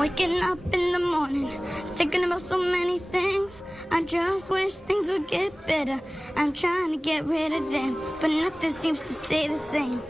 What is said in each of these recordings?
Waking up in the morning, thinking about so many things. I just wish things would get better. I'm trying to get rid of them, but nothing seems to stay the same.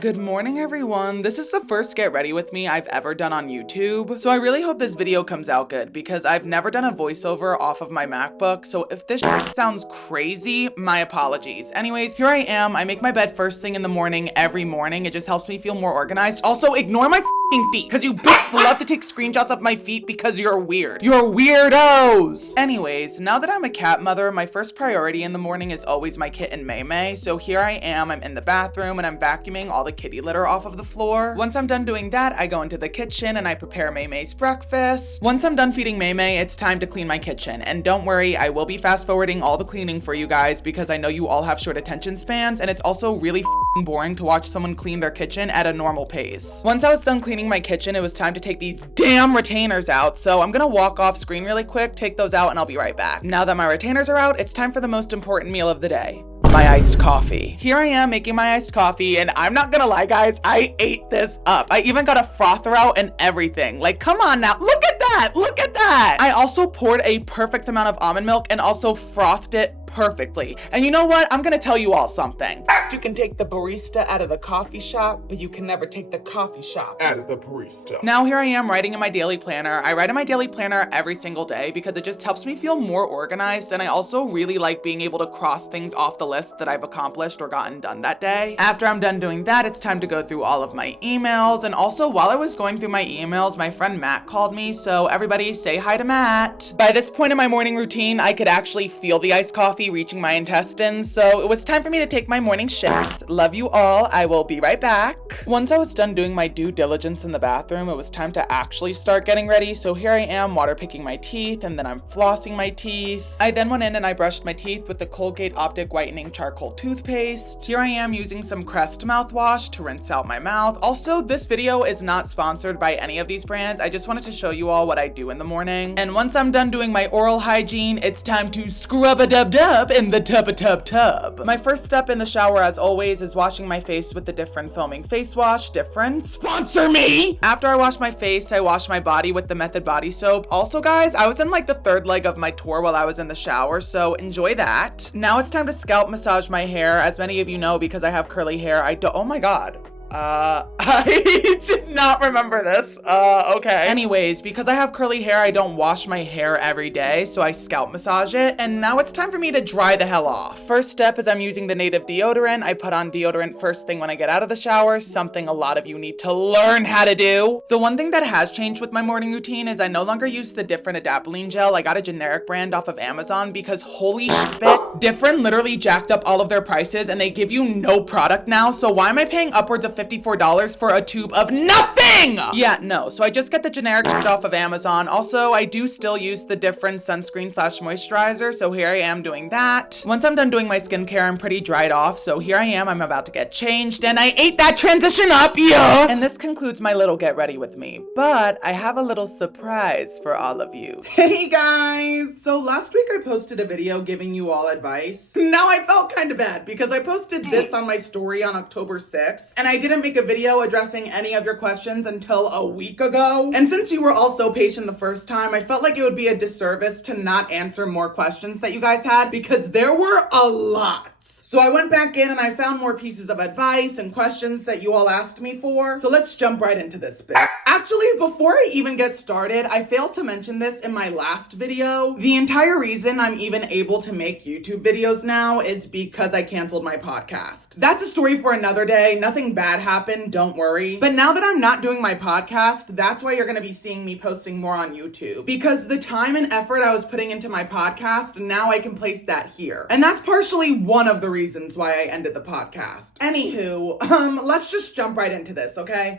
Good morning, everyone. This is the first Get Ready With Me I've ever done on YouTube, so I really hope this video comes out good because I've never done a voiceover off of my MacBook, so if this sounds crazy, my apologies. Anyways, here I am. I make my bed first thing in the morning every morning. It just helps me feel more organized. Also, ignore my feet, because you bitches love to take screenshots of my feet because you're weird. You're weirdos! Anyways, now that I'm a cat mother, my first priority in the morning is always my kitten May May, so here I am. I'm in the bathroom and I'm vacuuming all the kitty litter off of the floor. Once I'm done doing that, I go into the kitchen and I prepare May May's breakfast. Once I'm done feeding May May, it's time to clean my kitchen. And don't worry, I will be fast forwarding all the cleaning for you guys because I know you all have short attention spans and it's also really boring to watch someone clean their kitchen at a normal pace. Once I was done cleaning my kitchen, it was time to take these damn retainers out. So I'm gonna walk off screen really quick, take those out, and I'll be right back. Now that my retainers are out, it's time for the most important meal of the day. My iced coffee. Here I am making my iced coffee, and I'm not gonna lie, guys, I ate this up. I even got a frother out and everything. Like, come on now, look at that, look at that. I also poured a perfect amount of almond milk and also frothed it perfectly. And you know what? I'm gonna tell you all something. You can take the barista out of the coffee shop, but you can never take the coffee shop out of the barista. Now here I am writing in my daily planner. I write in my daily planner every single day because it just helps me feel more organized, and I also really like being able to cross things off the list that I've accomplished or gotten done that day. After I'm done doing that, it's time to go through all of my emails. And also, while I was going through my emails, my friend Matt called me, so everybody say hi to Matt. By this point in my morning routine, I could actually feel the iced coffee reaching my intestines, so it was time for me to take my morning shit. Love you all. I will be right back. Once I was done doing my due diligence in the bathroom, it was time to actually start getting ready. So here I am water picking my teeth, and then I'm flossing my teeth. I then went in and I brushed my teeth with the Colgate Optic Whitening Charcoal toothpaste. Here I am using some Crest mouthwash to rinse out my mouth. Also, this video is not sponsored by any of these brands. I just wanted to show you all what I do in the morning. And once I'm done doing my oral hygiene, it's time to scrub-a-dub-dub in the tub-a-tub-tub. My first step in the shower, as always, is washing my face with the Different Foaming Face Wash. Different, sponsor me! After I wash my face, I wash my body with the Method Body Soap. Also, guys, I was in like the third leg of my tour while I was in the shower, so enjoy that. Now it's time to scalp massage my hair. As many of you know, because I have curly hair, oh my god. I did not remember this. Okay. Anyways, because I have curly hair, I don't wash my hair every day, so I scalp massage it, and now it's time for me to dry the hell off. First step is I'm using the Native deodorant. I put on deodorant first thing when I get out of the shower, something a lot of you need to learn how to do. The one thing that has changed with my morning routine is I no longer use the Different Adapalene gel. I got a generic brand off of Amazon because holy shit, Different literally jacked up all of their prices and they give you no product now, so why am I paying upwards of $54 for a tube of nothing? Yeah, no. So I just get the generic shit off of Amazon. Also, I do still use the Different sunscreen / moisturizer, so here I am doing that. Once I'm done doing my skincare, I'm pretty dried off, so here I am. I'm about to get changed, and I ate that transition up, yeah! And this concludes my little Get Ready With Me. But I have a little surprise for all of you. Hey guys! So last week I posted a video giving you all advice. Now I felt kind of bad because I posted this on my story on October 6th, and I didn't make a video addressing any of your questions until a week ago. And since you were all so patient the first time, I felt like it would be a disservice to not answer more questions that you guys had because there were a lot. So I went back in and I found more pieces of advice and questions that you all asked me for. So let's jump right into this bit. Actually, before I even get started, I failed to mention this in my last video. The entire reason I'm even able to make YouTube videos now is because I canceled my podcast. That's a story for another day. Nothing bad happened, don't worry. But now that I'm not doing my podcast, that's why you're gonna be seeing me posting more on YouTube. Because the time and effort I was putting into my podcast, now I can place that here. And that's partially one of the reasons why I ended the podcast. Anywho, let's just jump right into this, okay?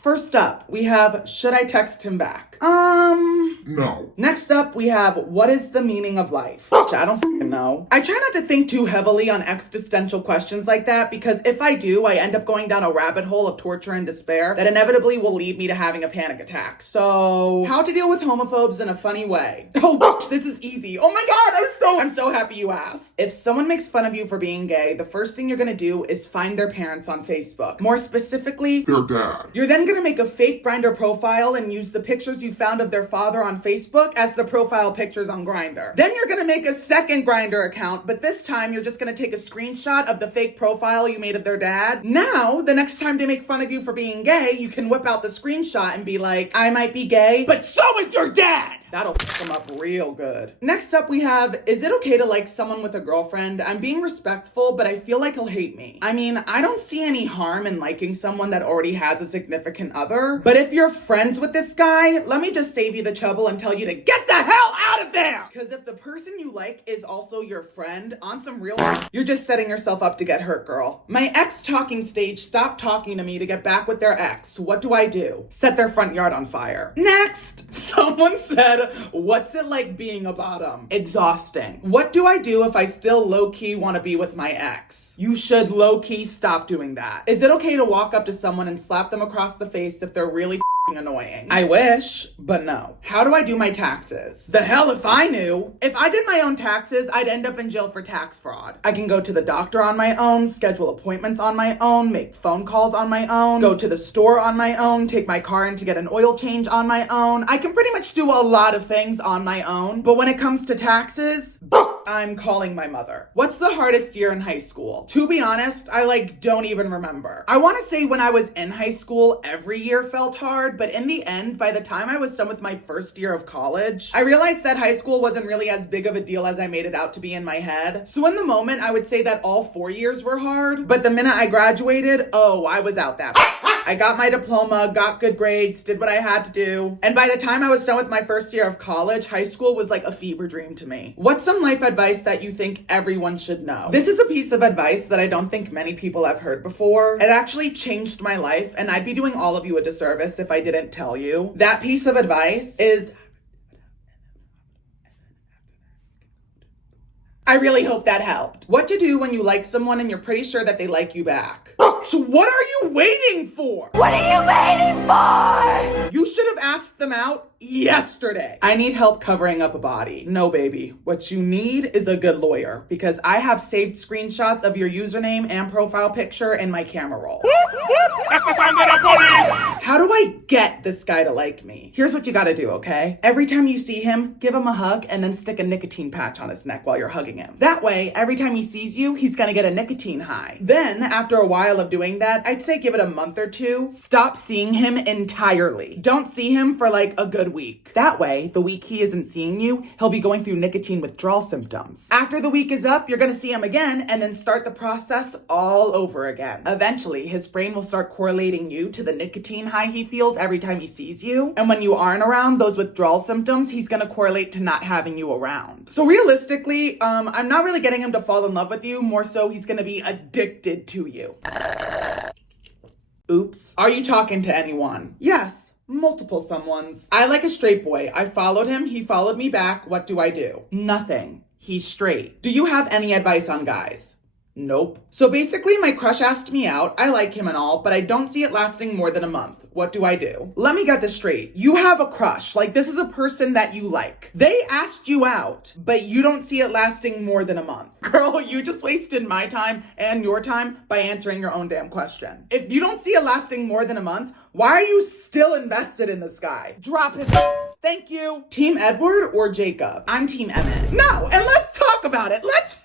First up, we have, should I text him back? No. Next up, we have what is the meaning of life? Which I don't f***ing know. I try not to think too heavily on existential questions like that because if I do, I end up going down a rabbit hole of torture and despair that inevitably will lead me to having a panic attack. So, how to deal with homophobes in a funny way? Oh, bitch, this is easy. Oh my god, I'm so happy you asked. If someone makes fun of you for being gay, the first thing you're gonna do is find their parents on Facebook. More specifically, Their dad. you're then gonna make a fake Grindr profile and use the pictures you found of their father on Facebook as the profile pictures on Grindr. Then you're gonna make a second Grindr account, but this time you're just gonna take a screenshot of the fake profile you made of their dad. Now, the next time they make fun of you for being gay, you can whip out the screenshot and be like, I might be gay, but so is your dad! That'll f them up real good. Next up we have, is it okay to like someone with a girlfriend? I'm being respectful, but I feel like he'll hate me. I mean, I don't see any harm in liking someone that already has a significant other, but if you're friends with this guy, let me just save you the trouble and tell you to get the hell out of there! Because if the person you like is also your friend, on some real you're just setting yourself up to get hurt, girl. My ex talking stage stopped talking to me to get back with their ex. What do I do? Set their front yard on fire. Next! Someone said, what's it like being a bottom? Exhausting. What do I do if I still low-key want to be with my ex? You should low-key stop doing that. Is it okay to walk up to someone and slap them across the face if they're really annoying? I wish, but no. How do I do my taxes? The hell if I knew. If I did my own taxes, I'd end up in jail for tax fraud. I can go to the doctor on my own, schedule appointments on my own, make phone calls on my own, go to the store on my own, take my car in to get an oil change on my own. I can pretty much do a lot of things on my own, but when it comes to taxes, I'm calling my mother. What's the hardest year in high school? To be honest, I don't even remember. I want to say when I was in high school, every year felt hard, but in the end, by the time I was done with my first year of college, I realized that high school wasn't really as big of a deal as I made it out to be in my head. So in the moment, I would say that all 4 years were hard, but the minute I graduated, oh, I was out that I got my diploma, got good grades, did what I had to do. And by the time I was done with my first year of college, high school was like a fever dream to me. What's some life advice that you think everyone should know? This is a piece of advice that I don't think many people have heard before. It actually changed my life, and I'd be doing all of you a disservice if I didn't tell you. That piece of advice is, I really hope that helped. What to do when you like someone and you're pretty sure that they like you back. So what are you waiting for? What are you waiting for? You should have asked them out yesterday. I need help covering up a body. No, baby. What you need is a good lawyer because I have saved screenshots of your username and profile picture in my camera roll. That's the sound of the police! How do I get this guy to like me? Here's what you gotta do, okay? Every time you see him, give him a hug and then stick a nicotine patch on his neck while you're hugging him. That way, every time he sees you, he's gonna get a nicotine high. Then, after a while of doing that, I'd say give it a month or two. Stop seeing him entirely. Don't see him for like a good week. That way, the week he isn't seeing you, he'll be going through nicotine withdrawal symptoms. After the week is up, you're gonna see him again and then start the process all over again. Eventually, his brain will start correlating you to the nicotine high he feels every time he sees you. And when you aren't around those withdrawal symptoms, he's gonna correlate to not having you around. So realistically, I'm not really getting him to fall in love with you, more so he's gonna be addicted to you. Oops. Are you talking to anyone? Yes. Multiple someones. I like a straight boy. I followed him. He followed me back. What do I do? Nothing. He's straight. Do you have any advice on guys? Nope. So basically, my crush asked me out. I like him and all, but I don't see it lasting more than a month. What do I do? Let me get this straight. You have a crush. Like, this is a person that you like. They asked you out, but you don't see it lasting more than a month. Girl, you just wasted my time and your time by answering your own damn question. If you don't see it lasting more than a month, why are you still invested in this guy? Drop his Thank you. Team Edward or Jacob? I'm Team Emmett. No, and let's talk about it. Let's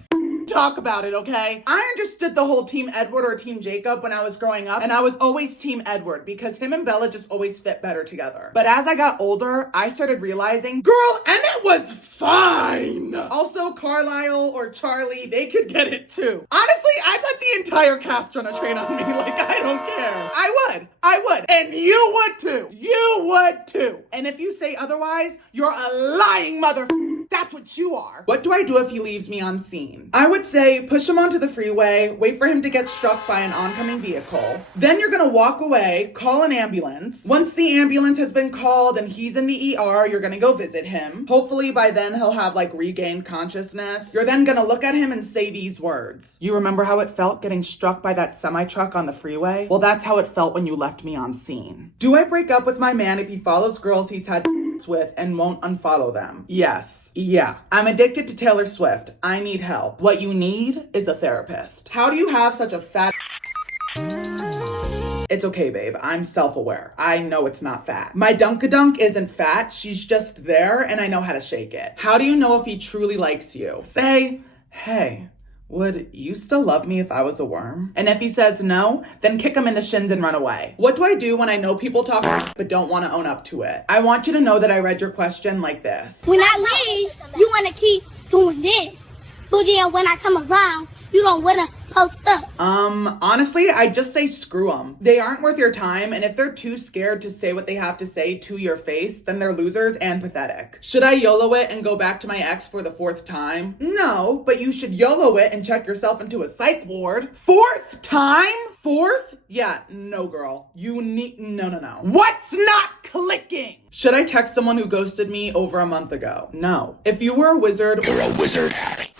talk about it, okay? I understood the whole Team Edward or Team Jacob when I was growing up, and I was always Team Edward because him and Bella just always fit better together. But as I got older, I started realizing, girl, Emmett was fine. Also, Carlisle or Charlie, they could get it too. Honestly, I'd let the entire cast run a train on me, like, I don't care. I would. And you would too. You would too. And if you say otherwise, you're a lying mother. That's what you are. What do I do if he leaves me on scene? I would say push him onto the freeway, wait for him to get struck by an oncoming vehicle. Then you're gonna walk away, call an ambulance. Once the ambulance has been called and he's in the ER, you're gonna go visit him. Hopefully by then he'll have like regained consciousness. You're then gonna look at him and say these words. You remember how it felt getting struck by that semi-truck on the freeway? Well, that's how it felt when you left me on scene. Do I break up with my man if he follows girls he's had with and won't unfollow them? Yes. Yeah. I'm addicted to Taylor Swift. I need help. What you need is a therapist. How do you have such a fat It's okay, babe. I'm self-aware. I know it's not fat. My dunkadunk isn't fat. She's just there and I know how to shake it. How do you know if he truly likes you? Say, hey, would you still love me if I was a worm? And if he says no, then kick him in the shins and run away. What do I do when I know people talk but don't want to own up to it? I want you to know that I read your question like this. When I leave, you want to keep doing this. But then when I come around, you don't want to post up. Honestly, I just say screw them. They aren't worth your time, and if they're too scared to say what they have to say to your face, then they're losers and pathetic. Should I YOLO it and go back to my ex for the 4th time? No, but you should YOLO it and check yourself into a psych ward. 4th time? 4th? Yeah, no girl. You need, no. What's not clicking? Should I text someone who ghosted me over a month ago? No. If you were a wizard, You're a wizard, Harry.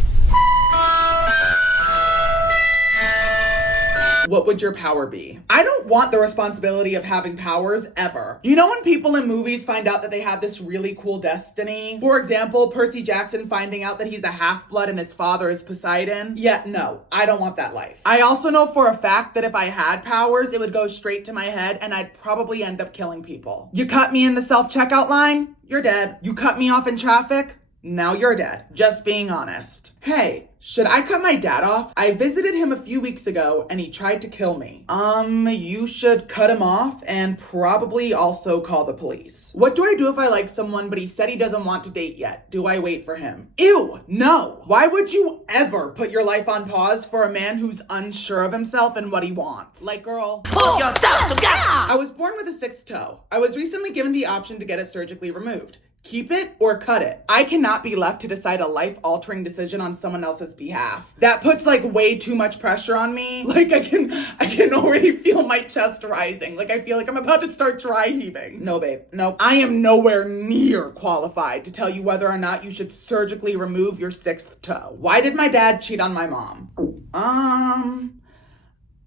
what would your power be? I don't want the responsibility of having powers ever. You know when people in movies find out that they have this really cool destiny? For example, Percy Jackson finding out that he's a half-blood and his father is Poseidon? Yeah, no, I don't want that life. I also know for a fact that if I had powers, it would go straight to my head and I'd probably end up killing people. You cut me in the self-checkout line? You're dead. You cut me off in traffic? Now you're dead. Just being honest. Hey, should I cut my dad off? I visited him a few weeks ago and he tried to kill me. You should cut him off and probably also call the police. What do I do if I like someone but he said he doesn't want to date yet? Do I wait for him? Ew, no. Why would you ever put your life on pause for a man who's unsure of himself and what he wants? Like, girl, Pull yourself together. I was born with a 6th toe. I was recently given the option to get it surgically removed. Keep it or cut it. I cannot be left to decide a life-altering decision on someone else's behalf. That puts like way too much pressure on me. Like I can already feel my chest rising. Like I feel like I'm about to start dry heaving. No, babe. No, I am nowhere near qualified to tell you whether or not you should surgically remove your 6th toe. Why did my dad cheat on my mom?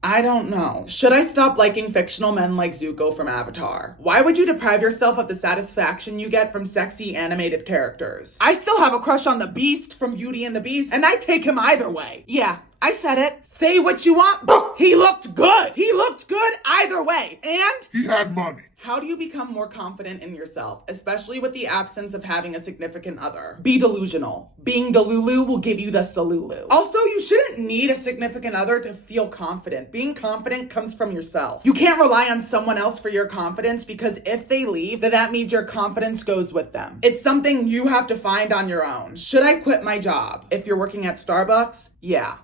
I don't know. Should I stop liking fictional men like Zuko from Avatar? Why would you deprive yourself of the satisfaction you get from sexy animated characters? I still have a crush on the Beast from Beauty and the Beast, and I'd take him either way. Yeah, I said it. Say what you want. He looked good. He looked good either way. And He had money. how do you become more confident in yourself, especially with the absence of having a significant other? Be delusional. Being Delulu will give you the Salulu. Also, you shouldn't need a significant other to feel confident. Being confident comes from yourself. You can't rely on someone else for your confidence because if they leave, then that means your confidence goes with them. It's something you have to find on your own. Should I quit my job? If you're working at Starbucks, yeah.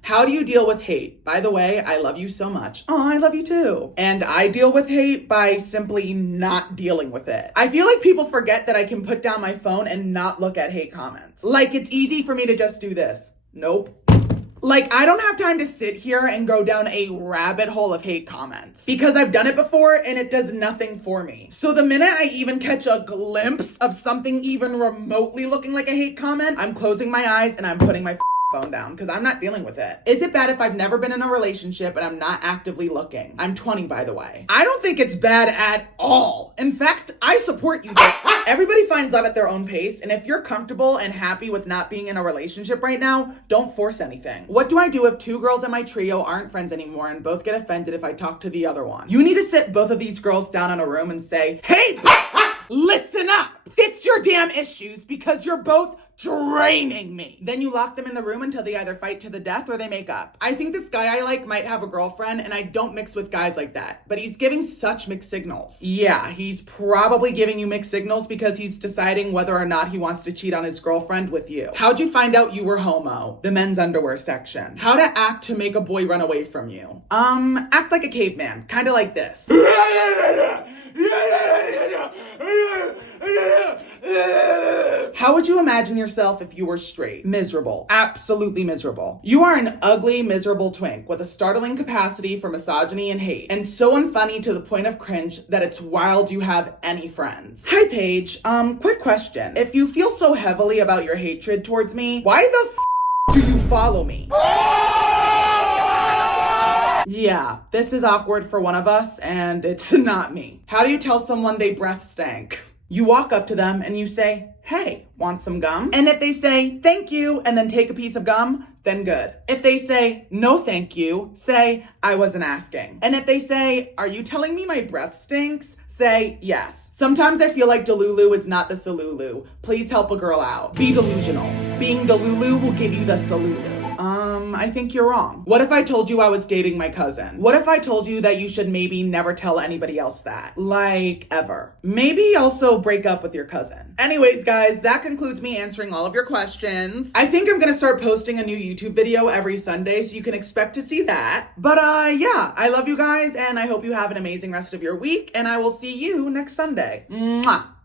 How do you deal with hate? By the way, I love you so much. Oh, I love you too. And I deal with hate by simply not dealing with it. I feel like people forget that I can put down my phone and not look at hate comments. Like it's easy for me to just do this. Nope. Like, I don't have time to sit here and go down a rabbit hole of hate comments because I've done it before and it does nothing for me. So the minute I even catch a glimpse of something even remotely looking like a hate comment, I'm closing my eyes and I'm putting my phone down because I'm not dealing with it. Is it bad if I've never been in a relationship and I'm not actively looking? I'm 20, by the way. I don't think it's bad at all. In fact, I support you. Everybody finds love at their own pace, and if you're comfortable and happy with not being in a relationship right now, don't force anything. What do I do if 2 girls in my trio aren't friends anymore and both get offended if I talk to the other one? You need to sit both of these girls down in a room and say, hey, listen up. Fix your damn issues because you're both draining me. Then you lock them in the room until they either fight to the death or they make up. I think this guy I like might have a girlfriend and I don't mix with guys like that, but he's giving such mixed signals. Yeah, he's probably giving you mixed signals because he's deciding whether or not he wants to cheat on his girlfriend with you. How'd you find out you were homo? The men's underwear section. How to act to make a boy run away from you. Act like a caveman, kind of like this. How would you imagine yourself if you were straight? Miserable. Absolutely miserable. You are an ugly, miserable twink with a startling capacity for misogyny and hate, and so unfunny to the point of cringe that it's wild you have any friends. Hi, Paige. Quick question. If you feel so heavily about your hatred towards me, why the do you follow me? Yeah, this is awkward for one of us, and it's not me. How do you tell someone they breath stank? You walk up to them and you say, hey, want some gum? And if they say, thank you, and then take a piece of gum, then good. If they say, no thank you, say, I wasn't asking. And if they say, are you telling me my breath stinks? Say, yes. Sometimes I feel like Delulu is not the Salulu. Please help a girl out. Be delusional. Being Delulu will give you the Salulu. I think you're wrong. What if I told you I was dating my cousin? What if I told you that you should maybe never tell anybody else that? Like, ever. Maybe also break up with your cousin. Anyways, guys, that concludes me answering all of your questions. I think I'm gonna start posting a new YouTube video every Sunday, so you can expect to see that. But yeah, I love you guys, and I hope you have an amazing rest of your week, and I will see you next Sunday. Mwah!